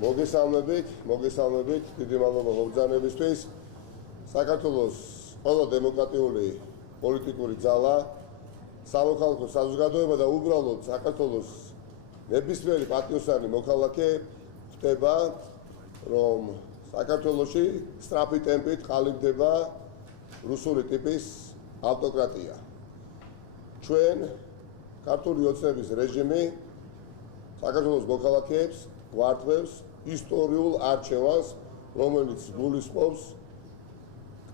მოგესალმებით, დიდი მადლობა მობრძანებისთვის. საქართველოს ყველა დემოკრატიული პოლიტიკური ძალა, სამოქალაქო საზოგადოება და უბრალოდ საქართველოს ნებისმიერი პატრიოტული მოქალაქე ხდება, რომ საქართველოში სწრაფი ტემპით ყალიბდება რუსული ტიპის ავტოკრატია. ჩვენ ქართული ოცნების რეჟიმი საქართველოს მოქალაქეებს გვართმევს ისტორიულ არჩევანს, რომელიც გულისხმობს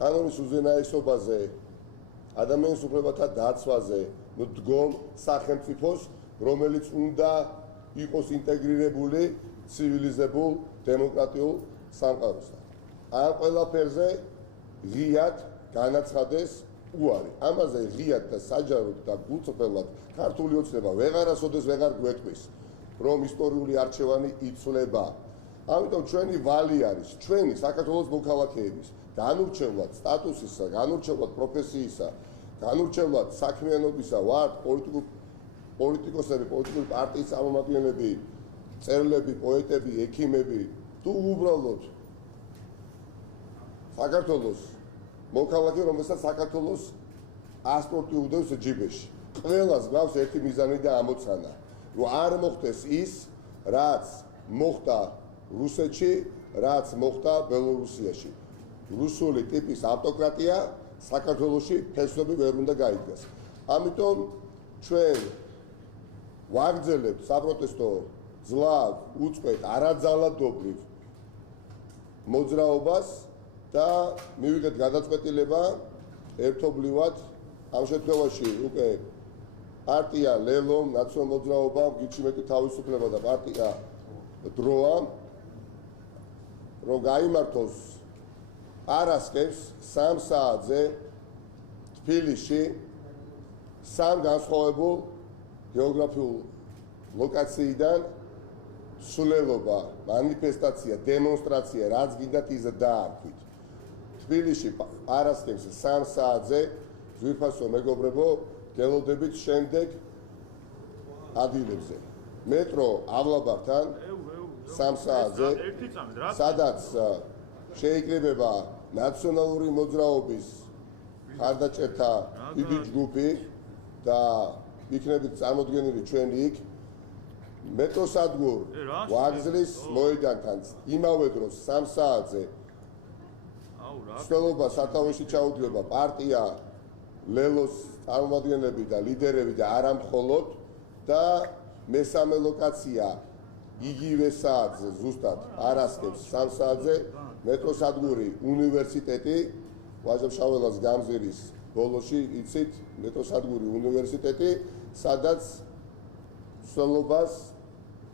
კანონის უზენაესობაზე, ადამიანის უფლებათა დაცვაზე, მდგომ სახელმწიფოს, რომელიც უნდა იყოს ინტეგრირებული ცივილიზებულ დემოკრატიულ სამყაროსთან. ამ ყველაფერზე ღიად განაცხადეს უარი. ამაზე ღიად და საჯაროდ და გულწრფელად ქართული ოცნება ვეღარასოდეს ვეღარ გვეტყვის, რომ ისტორიული არჩევანი იცვლება. ამიტომ ჩვენი ვალი არის, ჩვენი საქართველოს მოქალაქეების განურჩევლად სტატუსისა, განურჩევლად პროფესიისა, განურჩევლად საქმიანობისა ვართ პოლიტიკოსები, პოლიტიკური პარტიის წარმომადგენლები, მწერლები, პოეტები, ექიმები, თუ უბრალოდ საქართველოს მოქალაქე, რომელსაც საქართველოს პასპორტი უდევს ჯიბეში. ყველას გვაქვს ერთი მიზანი და ამოცანა, რომ არ მოხდეს ის, რაც მოხდა რუსეთში, რაც მოხდა ბელორუსიაში. რუსული ტიპის ავტოკრატია საქართველოში ფესვები ვერ უნდა გაიდგას. ამიტომ ჩვენ ვაგრძელებთ საპროტესტო ძლავ, უწყვეტ, არაძალადობრივ მოძრაობას და მივიღეთ გადაწყვეტილება ერთობლივად ამ შემთხვევაში უკვე პარტია ლელომ, ნაციონალურ მოძრაობამ, გიჩიმეტი თავისუფლება და პარტია დროამ, რომ გაიმართოს პარასკევს 3 საათზე თბილისში სამ განსხვავებულ გეოგრაფიულ ლოკაციიდან სულელობა, მანიფესტაცია, დემონსტრაცია, რაც გინდათ ის დაარქვით. თბილისში პარასკევს 3 საათზე ძვირფასო მეგობრებო, გელოდებით შემდეგ ადგილებზე. მეტრო ავლაბართან 3 საათზე, სადაც შეიკრიბება ნაციონალური მოძრაობის მხარდაჭერთა დიდი ჯგუფი და იქნებით წარმოდგენილი ჩვენი იქ მეტროსადგურ ვაგზლის მოედანთან იმავე დროს 3 საათზე მსვლელობა სათავეში ჩაუდგება პარტია ლელოს წარმომადგენლები და ლიდერები და არა მხოლოდ და მესამე ლოკაცია იგივე საათზე ზუსტად პარასკევს 3 საათზე მეტროსადგური უნივერსიტეტი ვაჟა-ფშაველას გამზირის ბოლოში იცით მეტროსადგური უნივერსიტეტი, სადაც მსვლელობას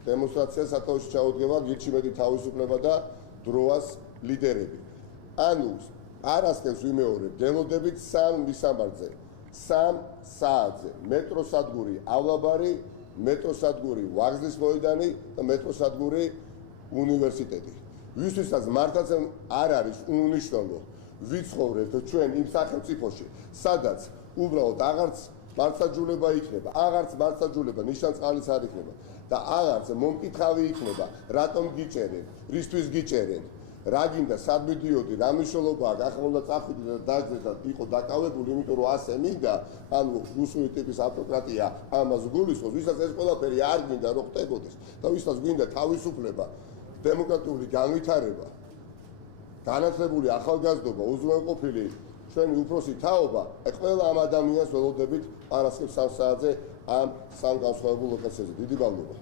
დემონსტრაციას სათავეში ჩაუდგება გიჩიმეტი თავისუფლება და დროას ლიდერები. ანუ პარასკევს ვიმეორებ, გელოდებით 3 მისამართზე, 3 საათზე მეტროსადგური ავლაბარი, მეტროსადგური ვაგზლის მოედანი და მეტროსადგური უნივერსიტეტი. ვისთვისაც მართლაც არ არის უნიშნელო ვიცხოვრებთ ჩვენ იმ სახელმწიფოში, სადაც უბრალოდ აღარც მართლმსაჯულება იქნება, აღარც მართლმსაჯულება ნიშანწყალიც არ იქნება და აღარც მომკითხავი იქნება, რატომ გიჭერენ, რისთვის გიჭერენ, რა გინდა, სად მიდიოდი, რა მნიშვნელობა აქვს, ახლა უნდა წახვიდე და დაждდეთ და იყო დაკავებული, იმიტომ რომ ასე მინდა, ანუ რუსული ტიპის ავტოკრატია ამას გულისხმობს, ვისაც ეს ყველაფერი არ გინდა რომ ხდებოდეს და ვისაც გვინდა თავისუფლება, დემოკრატიული განვითარება, განათლებული ახალგაზრდობა, უზრუნველყოფილი ჩვენი უფროსი თაობა, ყველა ამ ადამიანს ველოდებით პარასკევს 3 საათზე ამ სამ განსხვავებულ ლოკაციაზე. დიდი მადლობა.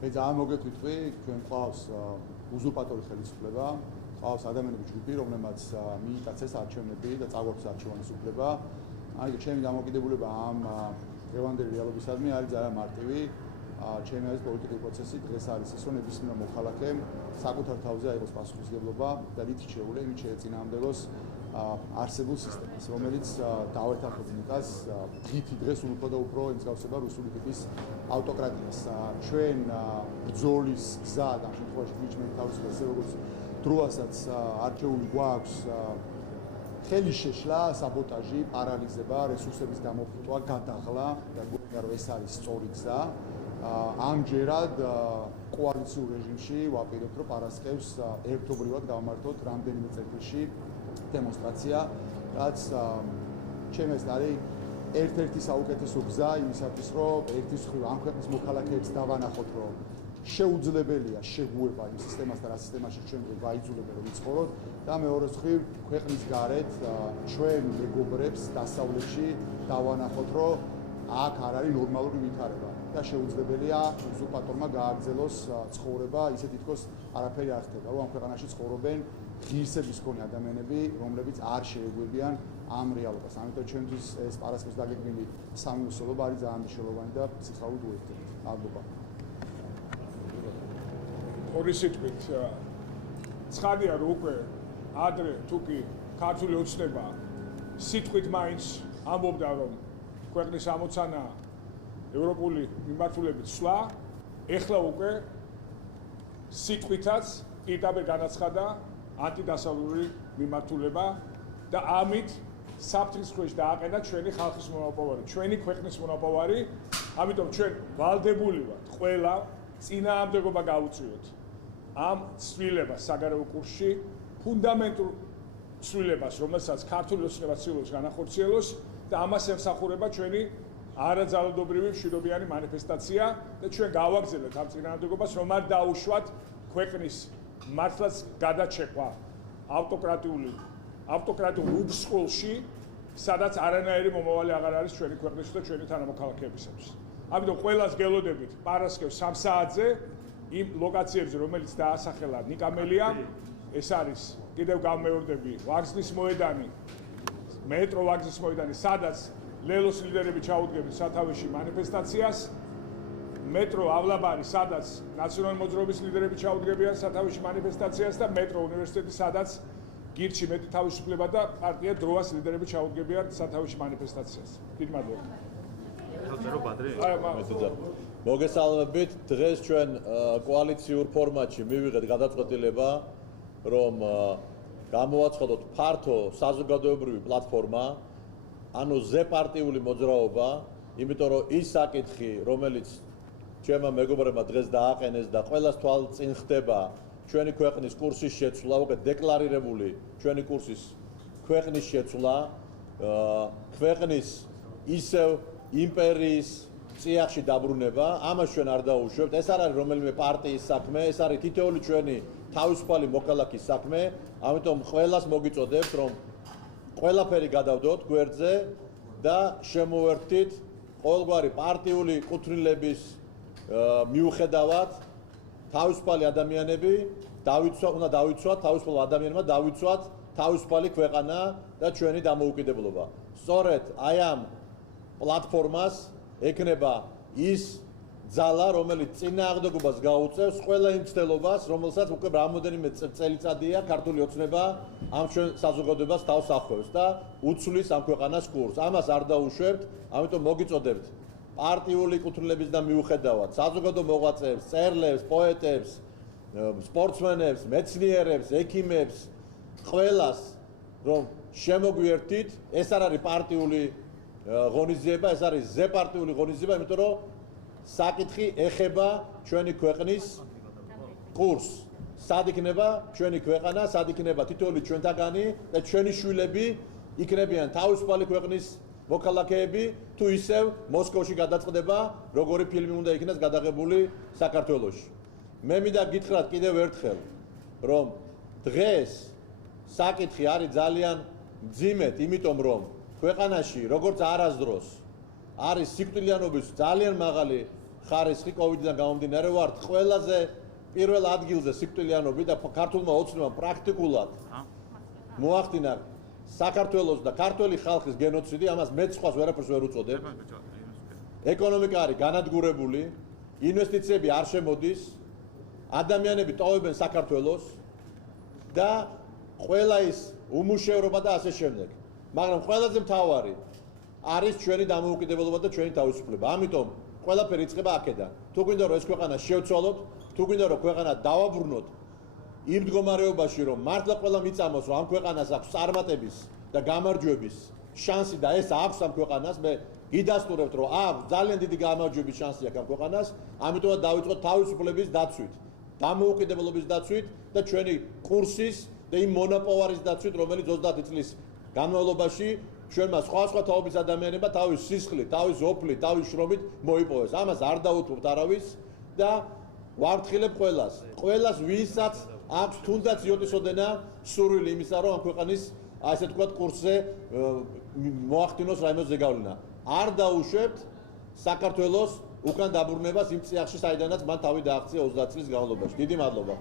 მე ძალიან მოგეთვითყვი, ჩვენ ყავს უზურპატორი ხელისუფლება, ყავს ადამიანების ჯგუფი, რომლებმაც მიიტაცეს არჩევნები და წაგვაქვს არჩევანის უფლება. აი, ჩემი დამოკიდებულება ამ დღევანდელი რეალობისადმი არის ძალიან მარტივი. ჩემი აზრით პოლიტიკური პროცესი დღეს არის ის, რომ ნებისმიერ მოქალაქემ საკუთარ თავზე აიღოს პასუხისმგებლობა და რითი შეუძლია იმით შეეწინააღმდეგოს არსებულ სისტემას, რომელიც დავერთახებინებას დღითი დღეს უფრო და უფრო ემსგავსება რუსული ტიპის ავტოკრატიას. ჩვენ ბრძოლის გზა და შემთხვევაში გიჩმენთ თავისუფლებას, როგორც დროასაც არჩეული გვაქვს ხელის შეშლა, საბოტაჟი, პარალიზება, რესურსების გამოფიტვა, გადაღლა და გვინდა რომ ეს არის სწორი გზა. ამჯერად კოალიციურ რეჟიმში ვაპირებთ რომ პარასკევს ერთობლივად გავმართოთ რამდენიმე წერტილში დემონსტრაცია, რაც ჩემს არის ერთ-ერთი საუკეთესო გზა იმისათვის, რომ ერთის მხრივ ამ ქვეყნის მოქალაქეებს დავანახოთ, რომ შეუძლებელია შეგუება იმ სისტემასთან, რა სისტემაში ჩვენ ვაიძულებენ რომ ვიცხოვროთ და მეორე მხრივ ქვეყნის გარეთ ჩვენ მეგობრებს დასავლეთში დავანახოთ, რომ აქ არ არის ნორმალური ვითარება და შეუძლებელია უზურპატორმა გააგრძელოს ცხოვრება, ისე თითქოს არაფერი არ ხდება, რომ ამ ქვეყანაში ცხოვრობენ ღირსების მქონე ადამიანები, რომლებიც არ შეეგუებიან ამ რეალობას. ამიტომ ჩვენთვის ეს პარასკევს დაგეგმილი სამიმუშაობა არის ძალიან მნიშვნელოვანი და სიხარულით უერთდება. მადლობა. ორი სიტყვით ცხადია რომ უკვე ადრე თუ კი ქართული ოცნება სიტყვით მაინც ამბობდა რომ ქვეყნის ამოცანა ევროპული მიმართულებით სვლა, ეხლა უკვე სიტყვითაც პირდაპირ განაცხადა ანტიდასავლური მიმართულება და ამით საფრთხის ქვეშ დააყენა ჩვენი ხალხის მონოპოვარი, ჩვენი ქვეყნის მონოპოვარი, ამიტომ ჩვენ ვალდებული ვართ ყველა წინააღმდეგობა გავუწიოთ ამ ცვლილებას საგარეო კურსში, ფუნდამენტურ ცვლილებას, რომელსაც ქართული ოცნება ცდილობს განახორციელოს და ამას ემსახურება ჩვენი არაძალადობრივი მშვიდობიანი მანიფესტაცია და ჩვენ გავაგზავნეთ ამ წინააღმდეგობას, რომ არ დაუშვათ ქვეყნის მართლაც გადაჭეყვა ავტოკრატიულ უბსყოლში, სადაც არანაირი მომავალი აღარ არის ჩვენი ქვეყნის და ჩვენი თანამოქალაქეებისათვის. ამიტომ ყველას გელოდებით პარასკევს 3 საათზე იმ ლოკაციებზე, რომელიც დაასახელა ნიკამელიამ, ეს არის კიდევ გამეორდები ვაგზლის მოედანი, მეტრო ვაგზლის მოედანი, სადაც ლელოს ლიდერები ჩაუდგებენ სათავეში მანიფესტაციას, მეტრო ავლაბარი, სადაც ნაციონალური მოძრაობის ლიდერები ჩაუდგებიან სათავეში მანიფესტაციას და მეტრო უნივერსიტეტი, სადაც გირჩი მეტი თავისუფლება და პარტია დროას ლიდერები ჩაუდგებიან სათავეში მანიფესტაციას. დიდი მადლობა. მოგესალმებით, დღეს ჩვენ კოალიციურ ფორმატში მივიღეთ გადაწყვეტილება, რომ გამოვაცხადოთ ფართო საზოგადოებრივი პლატფორმა, ანუ ზეპარტიული მოძრაობა, იმიტომ რომ ის საკითხი, რომელიც ჩვენმა მეგობრებმა დღეს დააყენეს და ყველას თვალწინ ხდება ჩვენი ქვეყნის კურსის შეცვლა, უკვე დეკლარირებული ჩვენი კურსის ქვეყნის შეცვლა, ქვეყნის ისევ იმპერიის წიაღში დაბრუნება, ამას ჩვენ არ დაუშვებთ. ეს არ არის რომელიმე პარტიის საქმე, ეს არის თითოეული ჩვენი თავისუფალი მოქალაქის საქმე, ამიტომ ყველას მოგიწოდებთ, რომ ყველაფერი გადავდოთ გვერდზე და შემოვერთით ყოველგვარი პარტიული კუთვნილების მიუხედავად თავისუფალი ადამიანები უნდა დავიცვათ, თავისუფალ ადამიანებმა დავიცვათ თავისუფალი ქვეყანა და ჩვენი დამოუკიდებლობა. სწორედ აი ამ პლატფორმას ექნება ის ძალა, რომელიც წინააღმდეგობას გაუწევს ყველა იმ ცდელობას, რომელსაც უკვე რამოდენიმე წელიწადია ქართული ოცნება ამ ჩვენ საზოგადოებას თავს ახევს და უცვლის ამ ქვეყანას კურსს. ამას არ დაუშვებთ, ამიტომ მოგიწოდებთ პარტიული კუთვნილების და მიუხედავად საზოგადო მოღვაწეებს, წერლებს, პოეტებს, სპორტსმენებს, მეცნიერებს, ექიმებს, ყველას, რომ შემოგვიერთით, ეს არ არის პარტიული ღონისძიება, ეს არის ზეპარტიული ღონისძიება, იმიტომ რომ საკითხი ეხება ჩვენი ქვეყნის კურსს. სად იქნება ჩვენი ქვეყანა, სად იქნება თითოეული ჩვენთაგანი და ჩვენი შვილები იქნებიან თავისუფალი ქვეყნის მოქალაქეები, თუ ისევ მოსკოვში გადაწყდება, როგორი ფილმი უნდა იქნას გადაღებული საქართველოში. მე მინდა გითხრათ კიდევ ერთხელ, რომ დღეს საკითხი არის ძალიან მძიმედ, იმიტომ რომ ქვეყანაში, როგორც არასდროს, არის სიკვდილიანობის ძალიან მაღალი ხარისხი კოვიდიდან გამომდინარე, ვართ ყველაზე პირველ ადგილზე სიკვდილიანობით და ქართულმა ოცნებამ პრაქტიკულად მოახდინა საქართველოს და ქართული ხალხის გენოციდი, ამას მეც სხვას ვერაფერს ვერ უწოდებ. ეკონომიკა არის განადგურებული, ინვესტიციები არ შემოდის, ადამიანები ტოვებენ საქართველოს და ყველა ის უმუშევრობა და ასე შემდეგ. მაგრამ ყველაზე მთავარი არის ჩვენი დამოუკიდებლობა და ჩვენი თავისუფლება. ამიტომ ყველაფერი იწყება აქედან. თუ გვინდა რომ ეს ქვეყანა შევცვალოთ, თუ გვინდა რომ ქვეყანა დავაბრუნოთ იმ მდგომარეობაში, რომ მართლა ყველა მიწამოს, რომ ამ ქვეყანას აქვს წარმატების და გამარჯვების შანსი და ეს აქვს ამ ქვეყანას მე გიდასტურებთ რომ აქვს ძალიან დიდი გამარჯვების შანსი აქვს ამ ქვეყანას ამიტომაც დავიწყოთ თავისუფლების დაცვით დამოუკიდებლობის დაცვით და ჩვენი კურსის და იმ მონოპოვარის დაცვით რომელიც 30 წლის განმავლობაში ჩვენმა სხვა თაობის ადამიანებმა თავის სისხლით, თავის ოფლით, თავის შრომით მოიპოვეს. ამას არ დაუთმობთ არავის და ვარცხილებ ყველას ვინცაც აქვს თუნდაც იოტისოდენა სურვილი იმისა რომ ამ ქვეყანის ასე თქვა კურსზე მოახდინოს რაიმე ზეგავლენა. არ დაუშვებთ საქართველოს უკან დაბრუნებას იმ წიაღში საიდანაც მან თავი დააღწია 30 წლის განმავლობაში. დიდი მადლობა.